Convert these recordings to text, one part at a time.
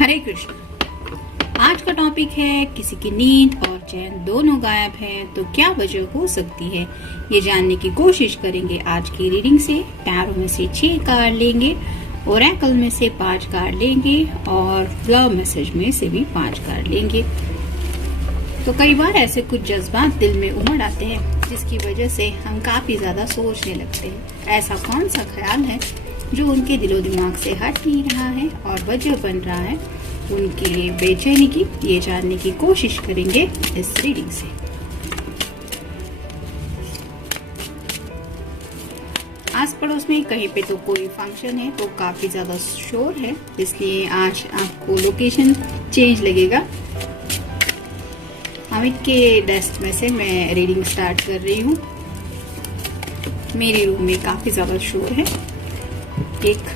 हरे कृष्ण। आज का टॉपिक है किसी की नींद और चैन दोनों गायब हैं तो क्या वजह हो सकती है, ये जानने की कोशिश करेंगे आज की रीडिंग से। टैरो में से 6 कार्ड लेंगे, ओरेकल में से 5 कार्ड लेंगे और लव मैसेज में से भी 5 कार्ड लेंगे। तो कई बार ऐसे कुछ जज्बात दिल में उमड़ आते हैं जिसकी वजह से हम काफी ज्यादा सोचने लगते हैं। ऐसा कौन सा ख्याल है जो उनके दिलो दिमाग से हट नहीं रहा है और वजह बन रहा है उनकी बेचैनी की, ये जानने की कोशिश करेंगे इस रीडिंग से। आस पड़ोस में कहीं पे तो कोई फंक्शन है तो काफी ज्यादा शोर है, इसलिए आज आपको लोकेशन चेंज लगेगा। अमित के डेस्क में से मैं रीडिंग स्टार्ट कर रही हूँ। मेरे रूम में काफी ज्यादा शोर है। 1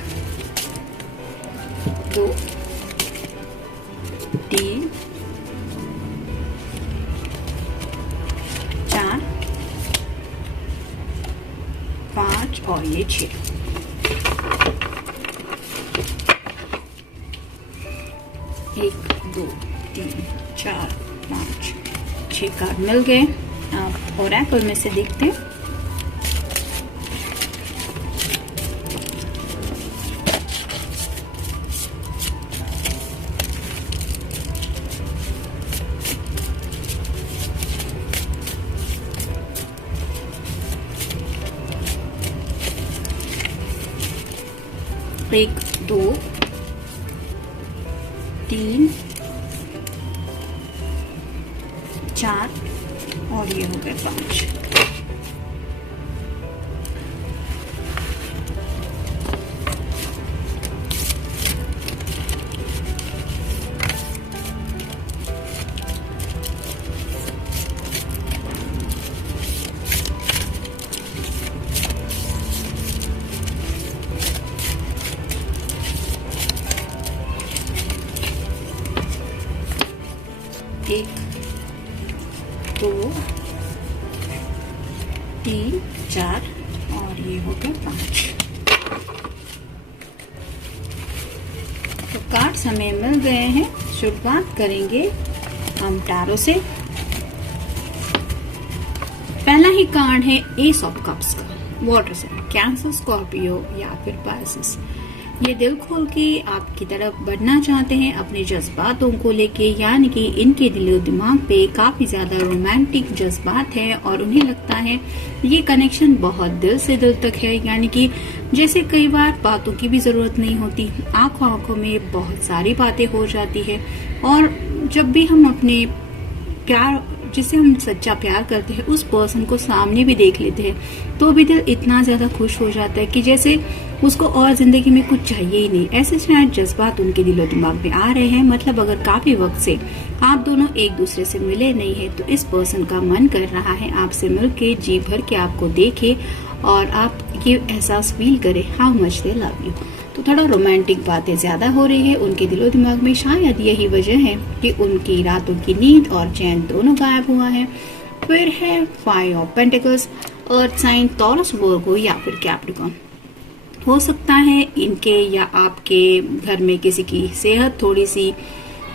2 3 4 5 और ये 6। एक 2 3 4 5 6 कार्ड मिल गए। आप ओरेकल में से देखते हैं। एक 2 3 4 और ये हो गए 5। एक 2 3 4 और ये हो गया 5। तो कार्ड हमें मिल गए हैं। शुरुआत करेंगे हम टैरो से। पहला ही कार्ड है एस ऑफ कप्स का, वाटर साइन, कैंसर, स्कॉर्पियो या फिर पाइसेस। ये दिल खोल के आपकी तरफ बढ़ना चाहते हैं अपने जज्बातों को लेके, यानी कि इनके दिलो दिमाग पे काफी ज्यादा रोमांटिक जज्बात है और उन्हें लगता है ये कनेक्शन बहुत दिल से दिल तक है। यानी कि जैसे कई बार बातों की भी जरूरत नहीं होती, आंखों आंखों में बहुत सारी बातें हो जाती है। और जब भी हम अपने प्यार, जिसे हम सच्चा प्यार करते हैं, उस पर्सन को सामने भी देख लेते हैं तो भी दिल इतना ज्यादा खुश हो जाता है कि जैसे उसको और जिंदगी में कुछ चाहिए ही नहीं। ऐसे शायद जज्बात उनके दिलो दिमाग में आ रहे हैं। मतलब अगर काफी वक्त से आप दोनों एक दूसरे से मिले नहीं है तो इस पर्सन का मन कर रहा है आपसे मिलके, जी भर के आपको देखे और आप ये एहसास फील करे how much they love you. तो थोड़ा रोमांटिक बातें ज्यादा हो रही है उनके दिलो दिमाग में। शायद यही वजह है कि उनकी रातों की नींद और चैन दोनों गायब हुआ है। फिर है 5 of pentacles, earth sign, Taurus, Virgo या फिर कैप्रिकॉर्न। हो सकता है इनके या आपके घर में किसी की सेहत थोड़ी सी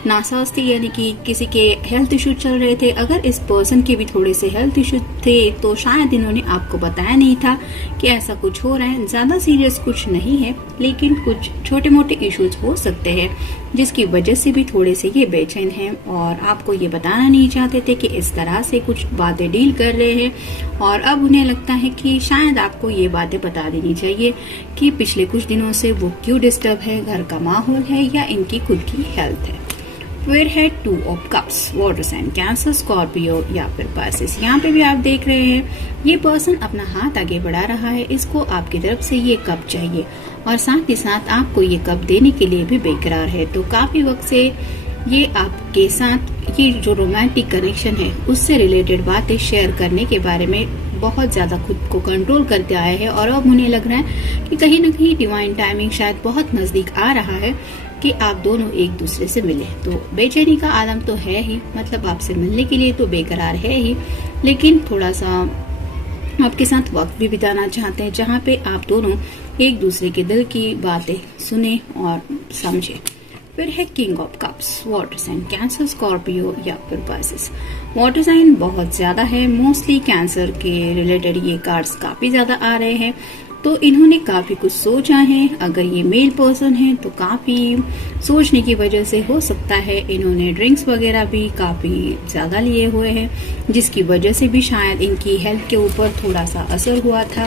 नासाज थी, यानी कि किसी के हेल्थ इश्यू चल रहे थे। अगर इस पर्सन के भी थोड़े से हेल्थ इश्यू थे तो शायद इन्होंने आपको बताया नहीं था कि ऐसा कुछ हो रहा है। ज्यादा सीरियस कुछ नहीं है, लेकिन कुछ छोटे मोटे इश्यूज हो सकते हैं जिसकी वजह से भी थोड़े से ये बेचैन हैं और आपको ये बताना नहीं चाहते थे कि इस तरह से कुछ बातें डील कर रहे हैं। और अब उन्हें लगता है कि शायद आपको ये बातें बता देनी चाहिए कि पिछले कुछ दिनों से वो क्यों डिस्टर्ब है, घर का माहौल है या इनकी खुद की हेल्थ है। फिर है 2 of cups, water sign, Cancer, Scorpio या फिर पाइसेस। यहाँ पे भी आप देख रहे हैं ये पर्सन अपना हाथ आगे बढ़ा रहा है, इसको आपकी तरफ से ये कप चाहिए और साथ ही साथ आपको ये कप देने के लिए भी बेकरार है। तो काफी वक्त से ये आपके साथ ये जो रोमांटिक कनेक्शन है उससे रिलेटेड बातें शेयर करने के बारे में बहुत ज्यादा खुद को कंट्रोल करते आए हैं और अब उन्हें लग रहा है कि कहीं न कहीं डिवाइन टाइमिंग शायद बहुत नजदीक आ रहा है कि आप दोनों एक दूसरे से मिले। तो बेचैनी का आलम तो है ही, मतलब आपसे मिलने के लिए तो बेकरार है ही, लेकिन थोड़ा सा आपके साथ वक्त भी बिताना चाहते हैं जहाँ पे आप दोनों एक दूसरे के दिल की बातें सुने और समझे। फिर है king of cups, water sign, Cancer, Scorpio या फिर पाइसेस। वाटर साइन बहुत ज्यादा है, मोस्टली कैंसर के रिलेटेड ये कार्ड्स काफी ज्यादा आ रहे हैं। तो इन्होंने काफी कुछ सोचा है। अगर ये मेल पर्सन है तो काफी सोचने की वजह से हो सकता है इन्होंने ड्रिंक्स वगैरह भी काफी ज्यादा लिए हुए हैं, जिसकी वजह से भी शायद इनकी हेल्थ के ऊपर थोड़ा सा असर हुआ था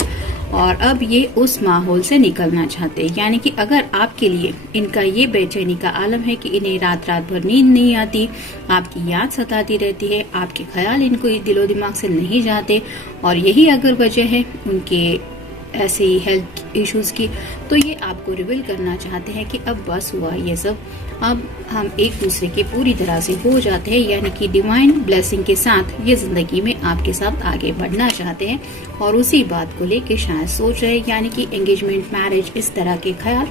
और अब ये उस माहौल से निकलना चाहते हैं। यानी कि अगर आपके लिए इनका ये बेचैनी का आलम है कि इन्हें रात रात भर नींद नहीं आती, आपकी याद सताती रहती है, आपके ख्याल इनको दिलो दिमाग से नहीं जाते, और यही अगर वजह है उनके ऐसे हेल्थ इश्यूज की, तो ये आपको रिवील करना चाहते हैं कि अब बस हुआ ये सब, अब हम एक दूसरे के पूरी तरह से हो जाते हैं। यानी कि डिवाइन ब्लेसिंग के साथ ये जिंदगी में आपके साथ आगे बढ़ना चाहते हैं और उसी बात को लेके शायद सोच रहे हैं। यानी कि एंगेजमेंट, मैरिज, इस तरह के ख्याल,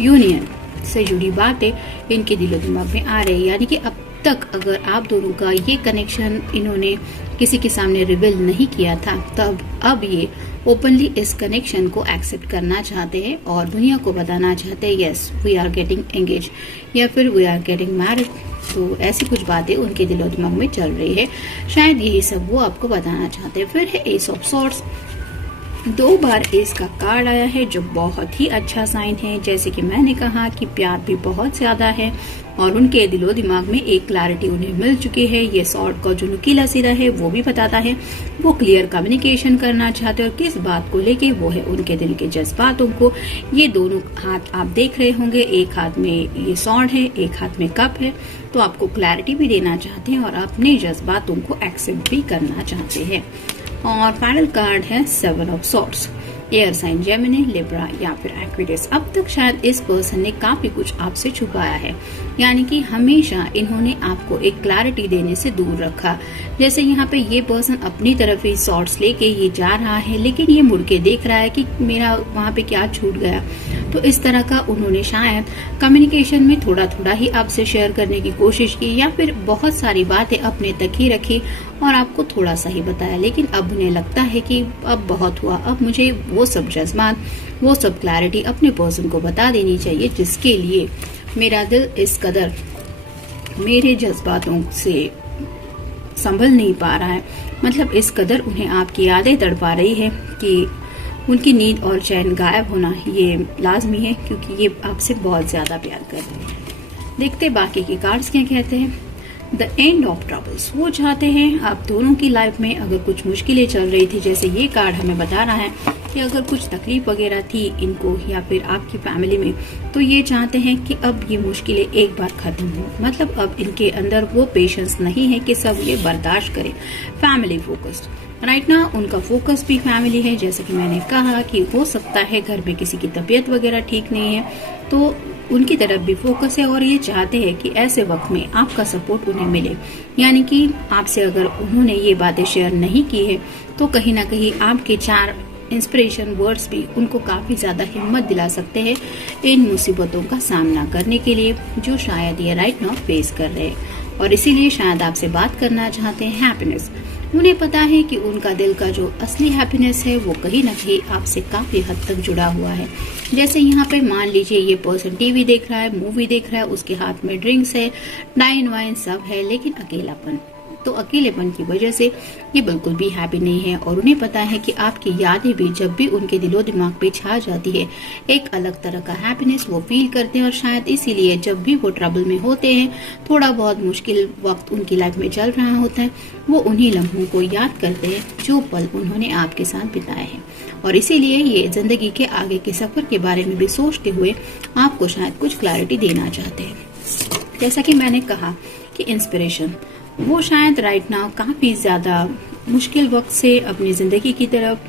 यूनियन से जुड़ी बातें इनके दिलो दिमाग में आ रही है। यानी कि अब तक अगर आप दोनों का ये कनेक्शन इन्होंने किसी के सामने रिवील नहीं किया था, तब अब ये ओपनली इस कनेक्शन को एक्सेप्ट करना चाहते हैं और दुनिया को बताना चाहते हैं, yes we are getting engage या फिर वी आर गेटिंग मैरिड। तो ऐसी कुछ बातें उनके दिलो दिमाग में चल रही है, शायद यही सब वो आपको बताना चाहते हैं। फिर है S of swords, 2 bar S का कार्ड आया है जो बहुत ही अच्छा साइन है। जैसे कि मैंने कहा कि प्यार भी बहुत ज्यादा है और उनके दिलो दिमाग में एक क्लैरिटी उन्हें मिल चुकी है। ये सॉर्ड का जो नुकीला सिरा है वो भी बताता है वो क्लियर कम्युनिकेशन करना चाहते हैं और किस बात को लेके, वो है उनके दिल के जज्बातों को। ये दोनों हाथ आप देख रहे होंगे, एक हाथ में ये सॉर्ड है, एक हाथ में कप है, तो आपको क्लैरिटी भी देना चाहते हैं और अपने जज्बातों को एक्सेप्ट भी करना चाहते हैं। और फाइनल कार्ड है 7 of swords, air sign, Gemini, Libra या फिर एक्वेरियस। अब तक शायद इस पर्सन ने काफी कुछ आपसे छुपाया है, यानी कि हमेशा इन्होंने आपको एक क्लैरिटी देने से दूर रखा। जैसे यहाँ पे ये पर्सन अपनी तरफ ही सॉर्ट्स लेके ये जा रहा है, लेकिन ये मुड़ के देख रहा है कि मेरा वहाँ पे क्या छूट गया। तो इस तरह का उन्होंने शायद कम्युनिकेशन में थोड़ा थोड़ा ही आपसे शेयर करने की कोशिश की या फिर बहुत सारी बातें अपने तक ही रखी और आपको थोड़ा सा ही बताया। लेकिन अब उन्हें लगता है कि अब बहुत हुआ, अब मुझे वो सब जज्बात, वो सब क्लैरिटी अपने पर्सन को बता देनी चाहिए, जिसके लिए मेरा दिल इस कदर मेरे जज्बातों से संभल नहीं पा रहा है। मतलब इस कदर उन्हें आपकी यादें तड़पा रही है कि उनकी नींद और चैन गायब होना ये लाजमी है, क्योंकि ये आपसे बहुत ज्यादा प्यार कर रहे हैं। देखते बाकी के कार्ड्स क्या कहते हैं। द एंड ऑफ ट्रबल्स, वो चाहते हैं आप दोनों की लाइफ में अगर कुछ मुश्किलें चल रही थी, जैसे ये कार्ड हमें बता रहा है कि अगर कुछ तकलीफ वगैरह थी इनको या फिर आपकी फैमिली में, तो ये चाहते हैं कि अब ये मुश्किलें एक बार खत्म हो। मतलब अब इनके अंदर वो पेशेंस नहीं है कि सब ये बर्दाश्त करें। फैमिली फोकस्ड राइट ना, उनका फोकस भी फैमिली है। जैसे कि मैंने कहा कि हो सकता है घर में किसी की तबीयत वगैरह ठीक नहीं है, तो उनकी तरफ भी फोकस है और ये चाहते हैं कि ऐसे वक्त में आपका सपोर्ट उन्हें मिले। यानी कि आपसे अगर उन्होंने ये बातें शेयर नहीं की है, तो कहीं ना कहीं आपके 4 इंस्पिरेशन वर्ड्स भी उनको काफी ज्यादा हिम्मत दिला सकते हैं इन मुसीबतों का सामना करने के लिए जो शायद ये राइट नाउ फेस कर रहे हैं। और इसीलिए शायद आपसे बात करना चाहते हैं हैप्पीनेस। उन्हें पता है कि उनका दिल का जो असली हैप्पीनेस है वो कहीं न कहीं आपसे काफी हद तक जुड़ा हुआ है। जैसे यहाँ पे मान लीजिए ये पर्सन टीवी देख रहा है, मूवी देख रहा है, उसके हाथ में ड्रिंक्स है, डाइन वाइन सब है, लेकिन अकेलापन, तो अकेलेपन की वजह से ये बिल्कुल भी हैप्पी नहीं है। और उन्हें पता है कि आपकी यादें भी जब भी उनके दिलो दिमाग पे छा जाती है, एक अलग तरह का हैप्पीनेस वो फील करते हैं। और शायद इसीलिए जब भी वो ट्रबल में होते हैं, थोड़ा बहुत मुश्किल वक्त उनकी लाइफ में चल रहा होता है, वो उन्हीं लम्हों को याद करते हैं जो पल उन्होंने आपके साथ बिताए हैं। और इसीलिए ये जिंदगी के आगे के सफर के बारे में भी सोचते हुए आपको शायद कुछ क्लैरिटी देना चाहते हैं। जैसा कि मैंने कहा कि इंस्पिरेशन, वो शायद राइट नाउ काफी ज्यादा मुश्किल वक्त से अपनी जिंदगी की तरफ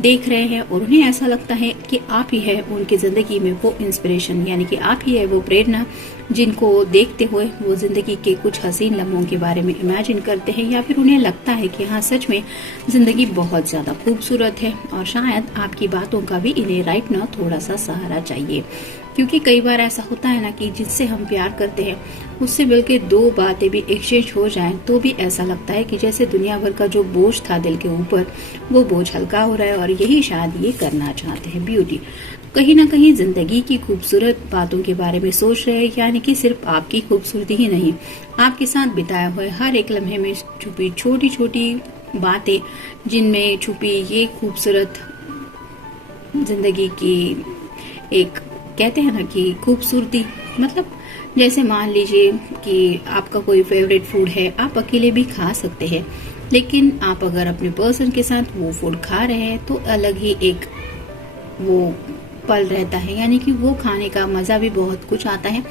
देख रहे हैं और उन्हें ऐसा लगता है कि आप ही है उनकी जिंदगी में वो इंस्पिरेशन, यानी कि आप ही है वो प्रेरणा जिनको देखते हुए वो जिंदगी के कुछ हसीन लम्हों के बारे में इमेजिन करते हैं, या फिर उन्हें लगता है कि हाँ सच में जिंदगी बहुत ज्यादा खूबसूरत है। और शायद आपकी बातों का भी इन्हें राइट नाउ थोड़ा सा सहारा चाहिए, क्योंकि कई बार ऐसा होता है ना कि जिससे हम प्यार करते हैं उससे मिलकर 2 बातें भी एक्सचेंज हो जाएं, तो भी ऐसा लगता है कि जैसे दुनिया भर का जो बोझ था दिल के ऊपर, वो बोझ हल्का हो रहा है। और यही शायद ये करना चाहते हैं ब्यूटी। कहीं ना कहीं जिंदगी की खूबसूरत बातों के बारे में सोच रहे हैं, यानी कि सिर्फ आपकी खूबसूरती ही नहीं, आपके साथ बिताए हुए हर एक लम्हे में छुपी छोटी छोटी बातें, जिनमें छुपी ये खूबसूरत जिंदगी की एक कहते हैं ना कि खूबसूरती, मतलब जैसे मान लीजिए कि आपका कोई फेवरेट फूड है, आप अकेले भी खा सकते हैं, लेकिन आप अगर अपने पर्सन के साथ वो फूड खा रहे हैं तो अलग ही एक वो पल रहता है, यानी कि वो खाने का मजा भी बहुत कुछ आता है,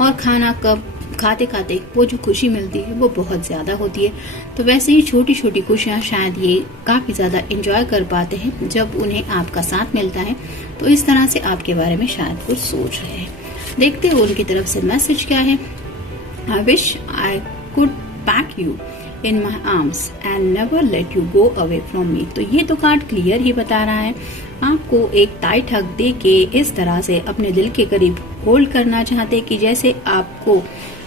और खाना कब खाते खाते वो जो खुशी मिलती है वो बहुत ज्यादा होती है। तो वैसे ही छोटी छोटी खुशियां शायद ये काफी ज्यादा एंजॉय कर पाते हैं जब उन्हें आपका साथ मिलता है। तो इस तरह से आपके बारे में शायद कुछ सोच रहे हैं। देखते हैं उनकी तरफ से मैसेज क्या है। I wish I could pack you in my arms and never let you go away from me. तो ये तो कार्ड क्लियर ही बता रहा है, आपको एक टाइट हक दे के इस तरह से अपने दिल के करीब होल्ड करना चाहते कि जैसे आपको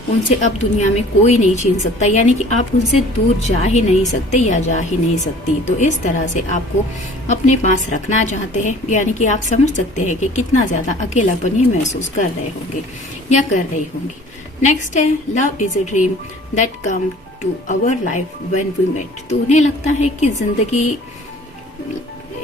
उनसे अब दुनिया में कोई नहीं छीन सकता, यानी कि आप उनसे दूर जा ही नहीं सकते या जा ही नहीं सकती। तो इस तरह से आपको अपने पास रखना चाहते हैं, यानी कि आप समझ सकते हैं कि कितना ज्यादा अकेलापन ये महसूस कर रहे होंगे या कर रही होंगी। नेक्स्ट है love is a dream that come to our life when we met. तो उन्हें लगता है कि जिंदगी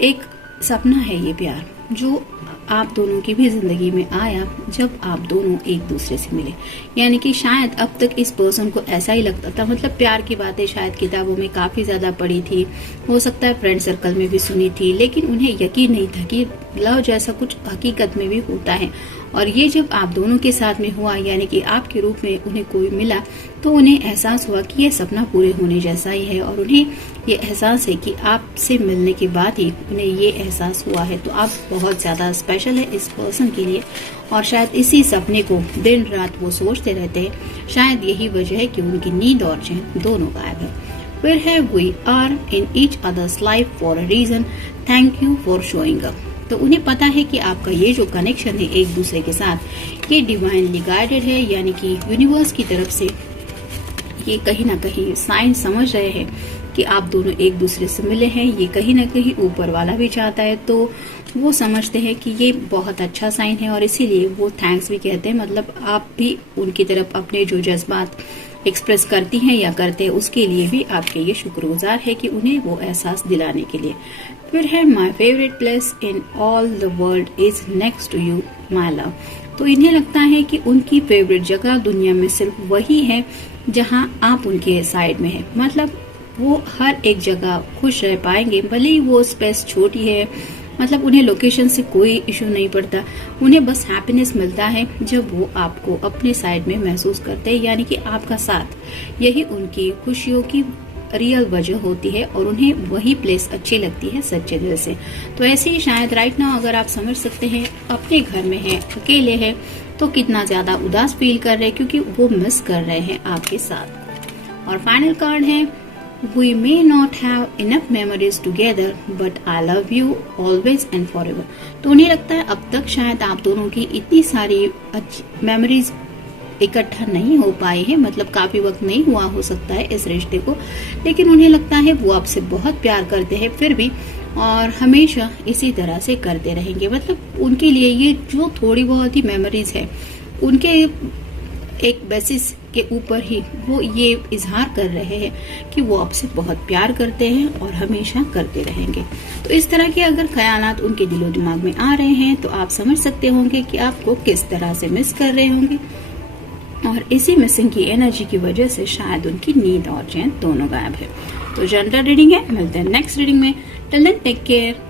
एक सपना है, ये प्यार जो आप दोनों की भी जिंदगी में आया जब आप दोनों एक दूसरे से मिले। यानी कि शायद अब तक इस पर्सन को ऐसा ही लगता था, मतलब प्यार की बातें शायद किताबों में काफी ज्यादा पढ़ी थी, हो सकता है फ्रेंड सर्कल में भी सुनी थी, लेकिन उन्हें यकीन नहीं था कि लव जैसा कुछ हकीकत में भी होता है। और ये जब आप दोनों के साथ में हुआ, यानी कि आपके रूप में उन्हें कोई मिला, तो उन्हें एहसास हुआ कि ये सपना पूरे होने जैसा ही है। और उन्हें ये एहसास है कि आपसे मिलने के बाद ही उन्हें ये एहसास हुआ है। तो आप बहुत ज्यादा स्पेशल है इस पर्सन के लिए, और शायद इसी सपने को दिन रात वो सोचते रहते हैं। शायद यही वजह है कि उनकी नींद और चैन दोनों गायब है। फिर है we are in each others life for a reason, thank you for showing up. तो उन्हें पता है कि आपका ये जो कनेक्शन है एक दूसरे के साथ, ये डिवाइनली गाइडेड है, यानी कि यूनिवर्स की तरफ से ये कहीं ना कहीं साइन समझ रहे हैं कि आप दोनों एक दूसरे से मिले हैं। ये कहीं ना कहीं ऊपर वाला भी चाहता है, तो वो समझते हैं कि ये बहुत अच्छा साइन है, और इसीलिए वो थैंक्स भी कहते हैं। मतलब आप भी उनकी तरफ अपने जो जज्बात एक्सप्रेस करती हैं या करते हैं, उसके लिए भी आपके ये शुक्रगुजार है कि उन्हें वो एहसास दिलाने के लिए। फिर है my favourite place in all the world is next to you my love. तो इन्हें लगता है कि उनकी फेवरेट जगह दुनिया में सिर्फ वही है जहां आप उनके साइड में हैं। मतलब वो हर एक जगह खुश रह पाएंगे, भले ही वो स्पेस छोटी है, मतलब उन्हें लोकेशन से कोई इशू नहीं पड़ता, उन्हें बस हैप्पीनेस मिलता है जब वो आपको अपने साइड में महसूस करते हैं, यानी कि आपका साथ। यही उनकी खुशियों की रियल वजह होती है, और उन्हें वही प्लेस अच्छी लगती है सच्चे दिल से। तो ऐसे ही शायद राइट नाउ अगर आप समझ सकते हैं, अपने घर में है, अकेले है, तो कितना ज्यादा उदास फील कर रहे हैं, क्योंकि वो मिस कर रहे हैं आपके साथ। और फाइनल कार्ड है We may not have enough memories together, but I love you always and forever. तो उन्हें लगता है अब तक शायद आप दोनों की इतनी सारी मेमोरीज इकट्ठा नहीं हो पाई है, मतलब काफी वक्त नहीं हुआ हो सकता है इस रिश्ते को, लेकिन उन्हें लगता है वो आपसे बहुत प्यार करते हैं फिर भी, और हमेशा इसी तरह से करते रहेंगे। मतलब उनके लिए ये जो थोड़ी बहुत ही मेमोरीज है, उनके एक बेसिस के ऊपर ही वो ये इजहार कर रहे हैं कि वो आपसे बहुत प्यार करते हैं और हमेशा करते रहेंगे। तो इस तरह के अगर ख्यालात उनके दिलो दिमाग में आ रहे हैं, तो आप समझ सकते होंगे कि आपको किस तरह से मिस कर रहे होंगे, और इसी मिसिंग की एनर्जी की वजह से शायद उनकी नींद और चैन दोनों गायब है। तो जनरल रीडिंग है, मिलते हैं नेक्स्ट रीडिंग में। Till then take care.